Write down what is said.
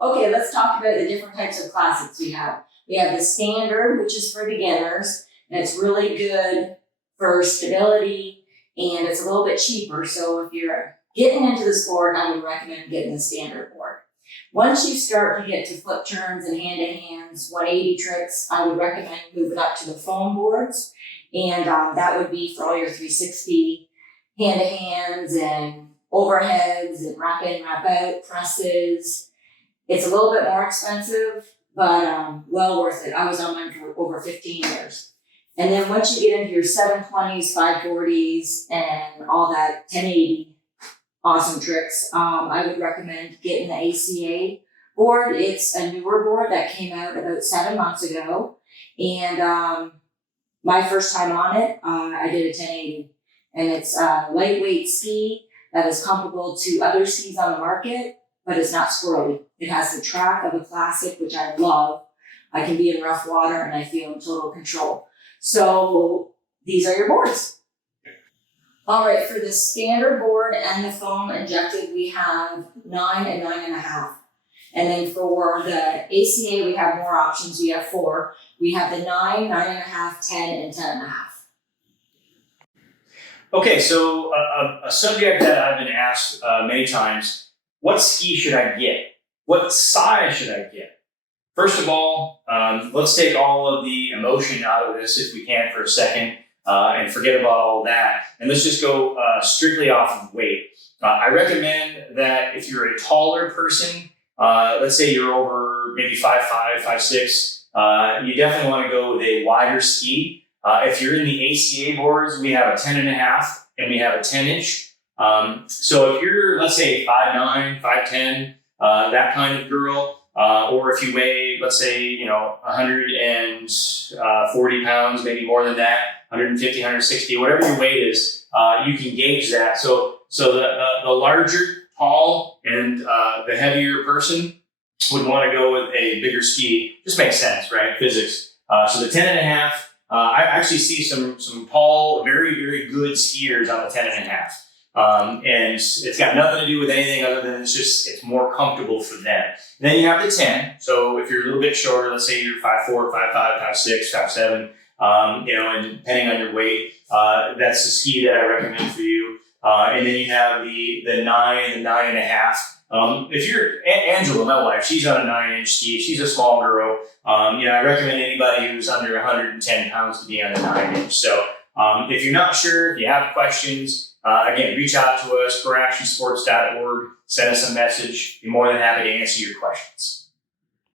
Okay, let's talk about the different types of classics we have. We have the standard, which is for beginners, and it's really good for stability, and it's a little bit cheaper. So if you're getting into the sport, I would recommend getting the standard board. Once you start to get to flip turns and hand-to-hands, 180 tricks, I would recommend moving up to the foam boards, and that would be for all your 360 hand-to-hands and overheads and wrap in, wrap out presses. It's a little bit more expensive, but well worth it. I was on mine for over 15 years. And then once you get into your 720s, 540s, and all that 1080 awesome tricks, I would recommend getting the ACA board. It's a newer board that came out about 7 months ago. And my first time on it, I did a 1080. And it's a lightweight ski that is comparable to other skis on the market, but it's not squirrely. It has the track of a classic, which I love. I can be in rough water and I feel in total control. So these are your boards. All right, for the standard board and the foam injected, we have 9 and 9.5. And then for the ACA, we have more options. We have 4. We have the 9, 9.5, 10, and 10.5. Okay, so a subject that I've been asked many times, what ski should I get? What size should I get? First of all, let's take all of the emotion out of this if we can for a second and forget about all that. And let's just go strictly off of weight. I recommend that if you're a taller person, let's say you're over maybe 5'5", 5'6", you definitely want to go with a wider ski. If you're in the ACA boards, we have a 10.5 and we have a 10-inch. So if you're, let's say, 5'9", 5'10", that kind of girl, or if you weigh, let's say, 140 pounds, maybe more than that, 150, 160, whatever your weight is, you can gauge that. So the larger, tall, and the heavier person would want to go with a bigger ski. Just makes sense, right? Physics. So the 10.5. I actually see some tall, very, very good skiers on the 10.5. And it's got nothing to do with anything other than it's more comfortable for them. And then you have the 10. So if you're a little bit shorter, let's say you're 5'4", 5'5", 5'6", 5'7", and depending on your weight, that's the ski that I recommend for you. And then you have the 9 and the 9.5. If you're Angela, my wife, she's on a 9-inch ski. She's a small girl. I recommend anybody who's under 110 pounds to be on a 9-inch. So if you're not sure, if you have questions, again, reach out to us, foractionsports.org, send us a message. Be more than happy to answer your questions.